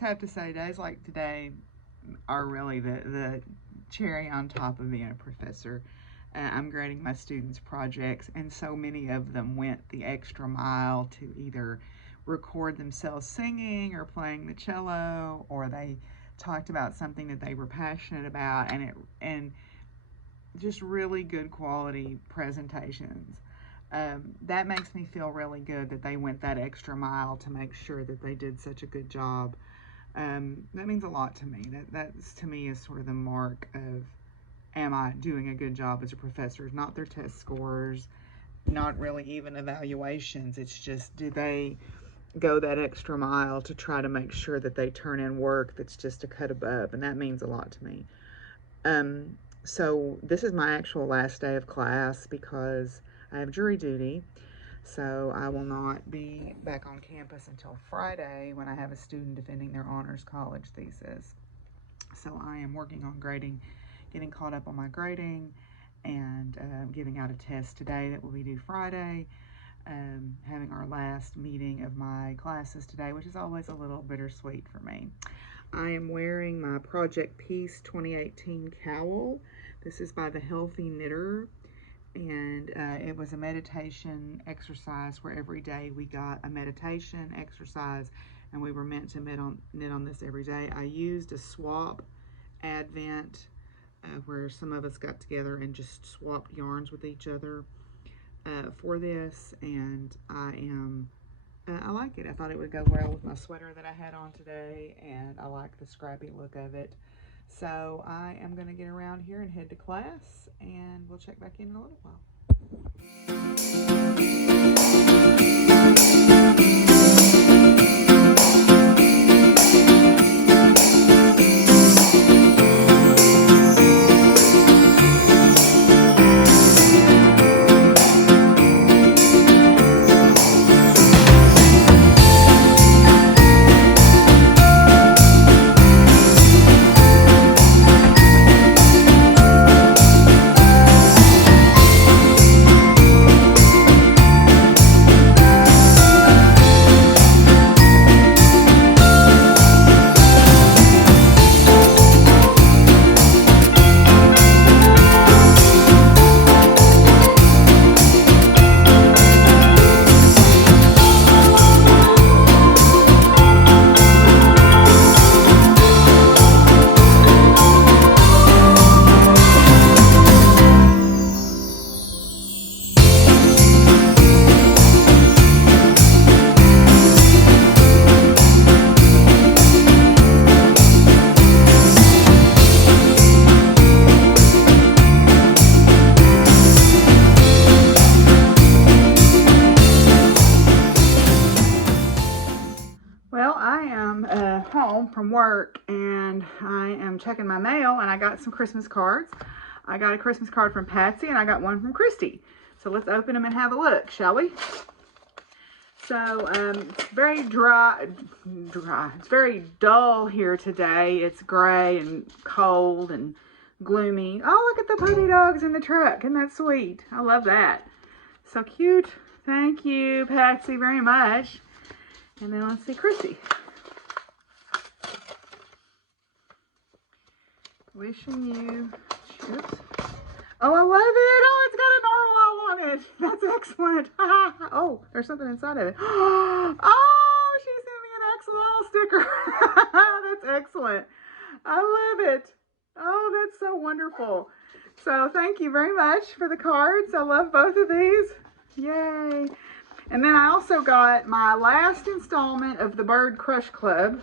just have to say, days like today are really the cherry on top of being a professor. I'm grading my students' projects, and so many of them went the extra mile to either record themselves singing or playing the cello, or they talked about something that they were passionate about, and just really good quality presentations. That makes me feel really good that they went that extra mile to make sure that they did such a good job. That means a lot to me. That's to me is sort of the mark of, am I doing a good job as a professor? Not their test scores, not really even evaluations. It's just, do they go that extra mile to try to make sure that they turn in work that's just a cut above? And that means a lot to me. So this is my actual last day of class because I have jury duty. So I will not be back on campus until Friday when I have a student defending their honors college thesis. So I am working on grading, getting caught up on my grading, and giving out a test today that will be due Friday. Having our last meeting of my classes today, which is always a little bittersweet for me. I am wearing my Project Peace 2018 cowl. This is by the Healthy Knitter, and it was a meditation exercise where every day we got a meditation exercise, and we were meant to knit on this every day. I used a swap advent where some of us got together and just swapped yarns with each other for this, and I like it. I thought it would go well with my sweater that I had on today, and I like the scrappy look of it. So I am going to get around here and head to class, and we'll check back in a little while. Home from work, and I am checking my mail, and I got some Christmas cards. I got a Christmas card from Patsy, and I got one from Christy. So let's open them and have a look, shall we? So it's very dry. It's very dull here today. It's gray and cold and gloomy. Oh, look at the puppy dogs in the truck. Isn't that sweet? I love that. So cute. Thank you, Patsy, very much. And then let's see Christy. Wishing you chips. Oh, I love it. Oh, it's got a narwhal on it. That's excellent. Oh, there's something inside of it. Oh, she sent me an XL sticker. That's excellent. I love it. Oh, that's so wonderful. So thank you very much for the cards. I love both of these. Yay. And then I also got my last installment of the Bird Crush Club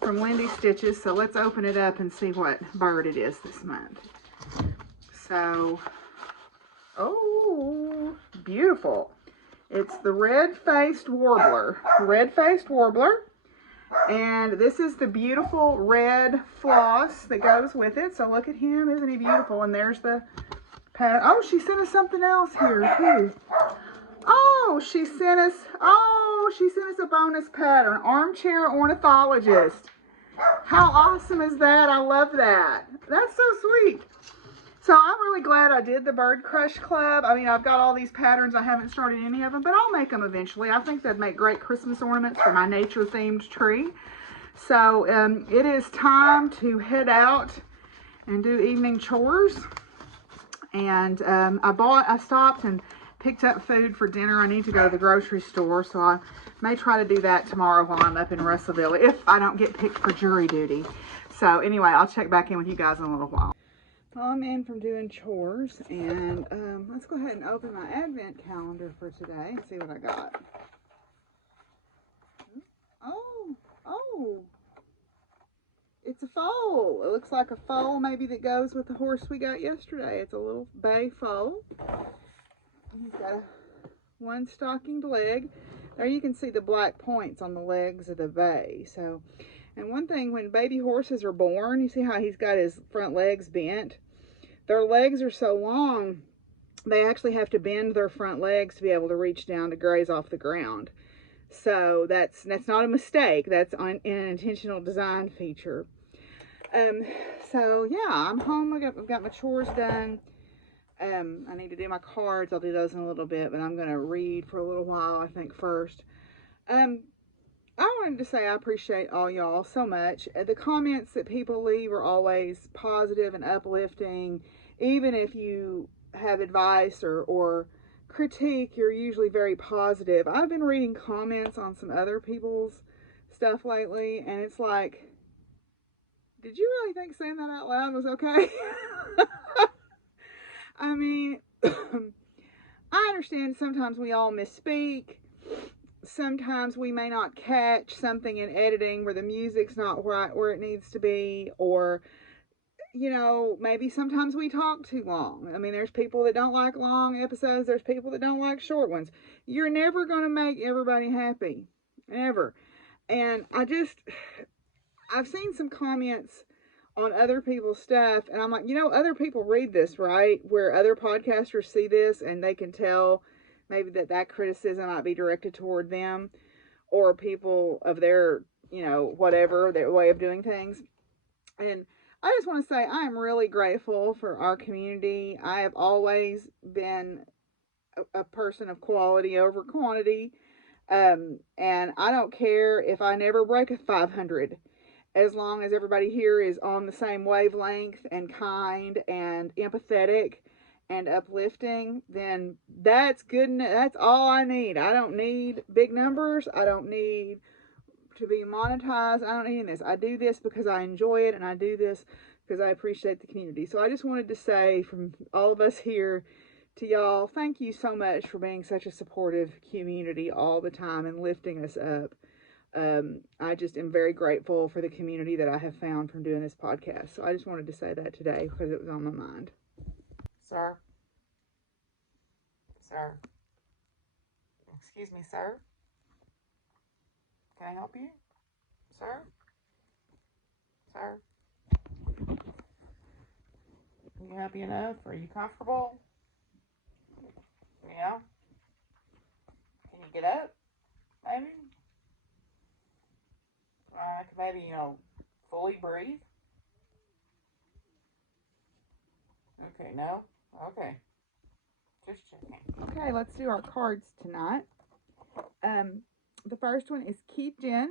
from Lindy Stitches. So let's open it up and see what bird it is this month. So, oh, beautiful. It's the red-faced warbler. Red-faced warbler. And this is the beautiful red floss that goes with it. So look at him. Isn't he beautiful? And there's the pattern. Oh, she sent us something else here too. Oh, she sent us a bonus pattern. Armchair Ornithologist. How awesome is that? I love that. That's so sweet. So I'm really glad I did the Bird Crush Club. I mean, I've got all these patterns. I haven't started any of them, but I'll make them eventually. I think they'd make great Christmas ornaments for my nature-themed tree. So it is time to head out and do evening chores. And I stopped and picked up food for dinner. I need to go to the grocery store, so I may try to do that tomorrow while I'm up in Russellville if I don't get picked for jury duty. So anyway, I'll check back in with you guys in a little while. Well, I'm in from doing chores, and let's go ahead and open my advent calendar for today and see what I got. Oh, it's a foal. It looks like a foal maybe that goes with the horse we got yesterday. It's a little bay foal. He's got one stockinged leg. There you can see the black points on the legs of the bay. So, and one thing, when baby horses are born, you see how he's got his front legs bent? Their legs are so long, they actually have to bend their front legs to be able to reach down to graze off the ground. So that's not a mistake. That's an intentional design feature. So yeah, I'm home. I've got my chores done. I need to do my cards. I'll do those in a little bit, but I'm going to read for a little while, I think, first. I wanted to say I appreciate all y'all so much. The comments that people leave are always positive and uplifting. Even if you have advice or critique, you're usually very positive. I've been reading comments on some other people's stuff lately, and it's like, did you really think saying that out loud was okay? I mean, I understand sometimes we all misspeak. Sometimes we may not catch something in editing where the music's not right where it needs to be, or, you know, maybe sometimes we talk too long. I mean, there's people that don't like long episodes. There's people that don't like short ones. You're never going to make everybody happy. Ever. And I've seen some comments on other people's stuff, and I'm like, you know, other people read this, right? Where other podcasters see this and they can tell maybe that criticism might be directed toward them or people of their, you know, whatever, their way of doing things. And I just want to say I am really grateful for our community. I have always been a person of quality over quantity. And I don't care if I never break a 500, as long as everybody here is on the same wavelength and kind and empathetic and uplifting, then that's good. That's all I need. I don't need big numbers. I don't need to be monetized. I don't need this. I do this because I enjoy it, and I do this because I appreciate the community. So I just wanted to say from all of us here to y'all, thank you so much for being such a supportive community all the time and lifting us up. I just am very grateful for the community that I have found from doing this podcast. So I just wanted to say that today because it was on my mind. Sir? Sir? Excuse me, sir? Can I help you? Sir? Sir? Are you happy enough? Are you comfortable? Yeah? Can you get up? Maybe? Maybe, you know, fully breathe? Okay, no? Okay. Just checking. Okay, let's do our cards tonight. The first one is Keith Jin.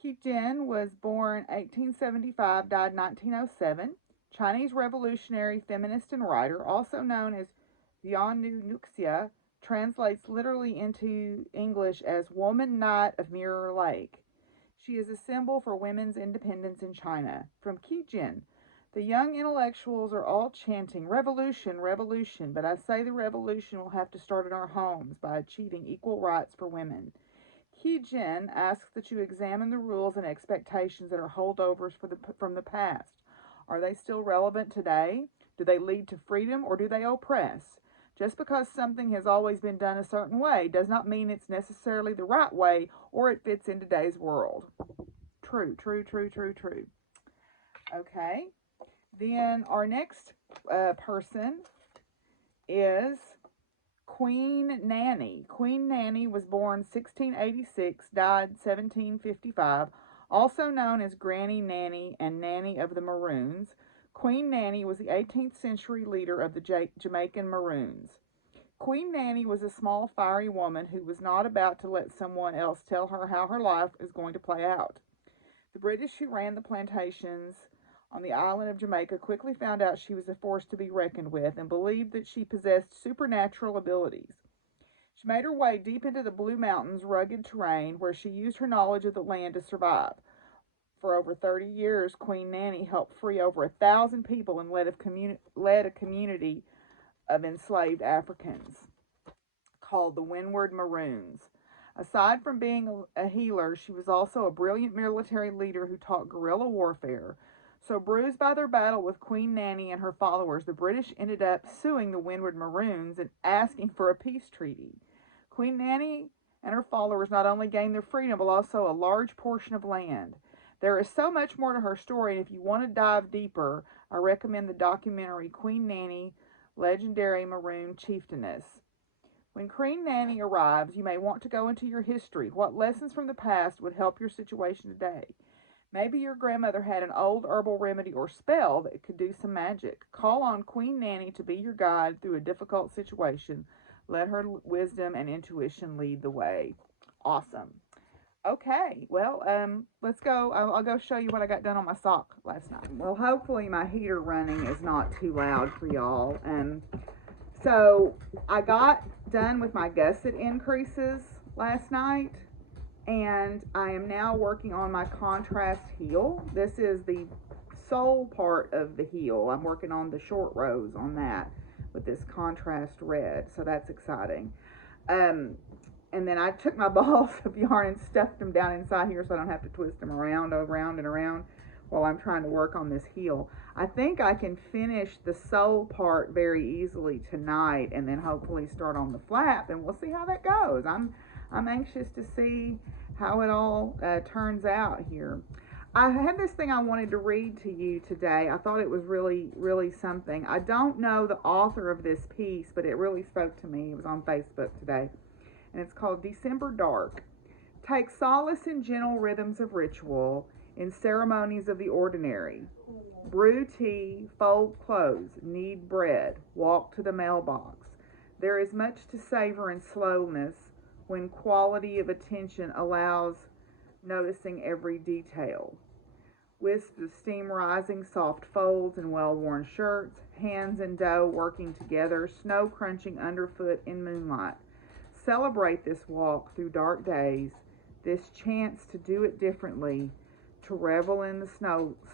Keith Jin was born 1875, died 1907. Chinese revolutionary feminist and writer, also known as Yanu Nuxia, translates literally into English as Woman Knight of Mirror Lake. She is a symbol for women's independence in China. From Qijin, the young intellectuals are all chanting, "Revolution, revolution," but I say the revolution will have to start in our homes by achieving equal rights for women. Qijin asks that you examine the rules and expectations that are holdovers from the past. Are they still relevant today? Do they lead to freedom or do they oppress? Just because something has always been done a certain way does not mean it's necessarily the right way or it fits in today's world. True, true, true, true, true. Okay. Then our next person is Queen Nanny. Queen Nanny was born 1686, died 1755, also known as Granny Nanny and Nanny of the Maroons. Queen Nanny was the 18th century leader of the Jamaican Maroons. Queen Nanny was a small, fiery woman who was not about to let someone else tell her how her life is going to play out. The British who ran the plantations on the island of Jamaica quickly found out she was a force to be reckoned with and believed that she possessed supernatural abilities. She made her way deep into the Blue Mountains' rugged terrain, where she used her knowledge of the land to survive. For over 30 years, Queen Nanny helped free over 1,000 people and led a community of enslaved Africans called the Windward Maroons. Aside from being a healer, she was also a brilliant military leader who taught guerrilla warfare. So, bruised by their battle with Queen Nanny and her followers, the British ended up suing the Windward Maroons and asking for a peace treaty. Queen Nanny and her followers not only gained their freedom, but also a large portion of land. There is so much more to her story, and if you want to dive deeper, I recommend the documentary Queen Nanny, Legendary Maroon Chieftainess. When Queen Nanny arrives, you may want to go into your history. What lessons from the past would help your situation today? Maybe your grandmother had an old herbal remedy or spell that could do some magic. Call on Queen Nanny to be your guide through a difficult situation. Let her wisdom and intuition lead the way. Awesome. Okay, well, let's go. I'll go show you what I got done on my sock last night. Well, hopefully my heater running is not too loud for y'all. So I got done with my gusset increases last night, and I am now working on my contrast heel. This is the sole part of the heel. I'm working on the short rows on that with this contrast red, so that's exciting. And then I took my balls of yarn and stuffed them down inside here so I don't have to twist them around and around while I'm trying to work on this heel. I think I can finish the sole part very easily tonight and then hopefully start on the flap, and we'll see how that goes. I'm anxious to see how it all turns out here. I had this thing I wanted to read to you today. I thought it was really, really something. I don't know the author of this piece, but it really spoke to me. It was on Facebook today. And it's called December Dark. Take solace in gentle rhythms of ritual, in ceremonies of the ordinary. Brew tea, fold clothes, knead bread, walk to the mailbox. There is much to savor in slowness when quality of attention allows noticing every detail. Wisps of steam rising, soft folds and well-worn shirts, hands and dough working together, snow crunching underfoot in moonlight. Celebrate this walk through dark days, this chance to do it differently, to revel in the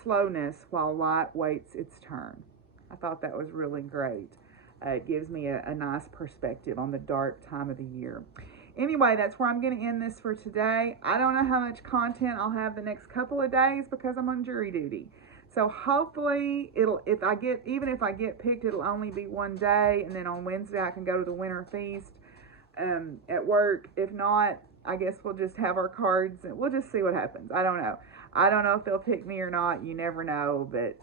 slowness while light waits its turn. I thought that was really great. It gives me a nice perspective on the dark time of the year. Anyway, that's where I'm going to end this for today. I don't know how much content I'll have the next couple of days because I'm on jury duty. So hopefully if I get picked, it'll only be one day, and then on Wednesday I can go to the winter feast at work. If not, I guess we'll just have our cards and we'll just see what happens. I don't know if they'll pick me or not. You never know, but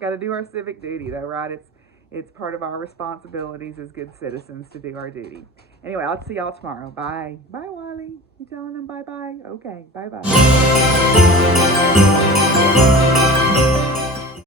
got to do our civic duty though, right? It's part of our responsibilities as good citizens to do our duty. Anyway, I'll see y'all tomorrow. Bye. Bye, Wally. You telling them bye-bye? Okay, bye-bye.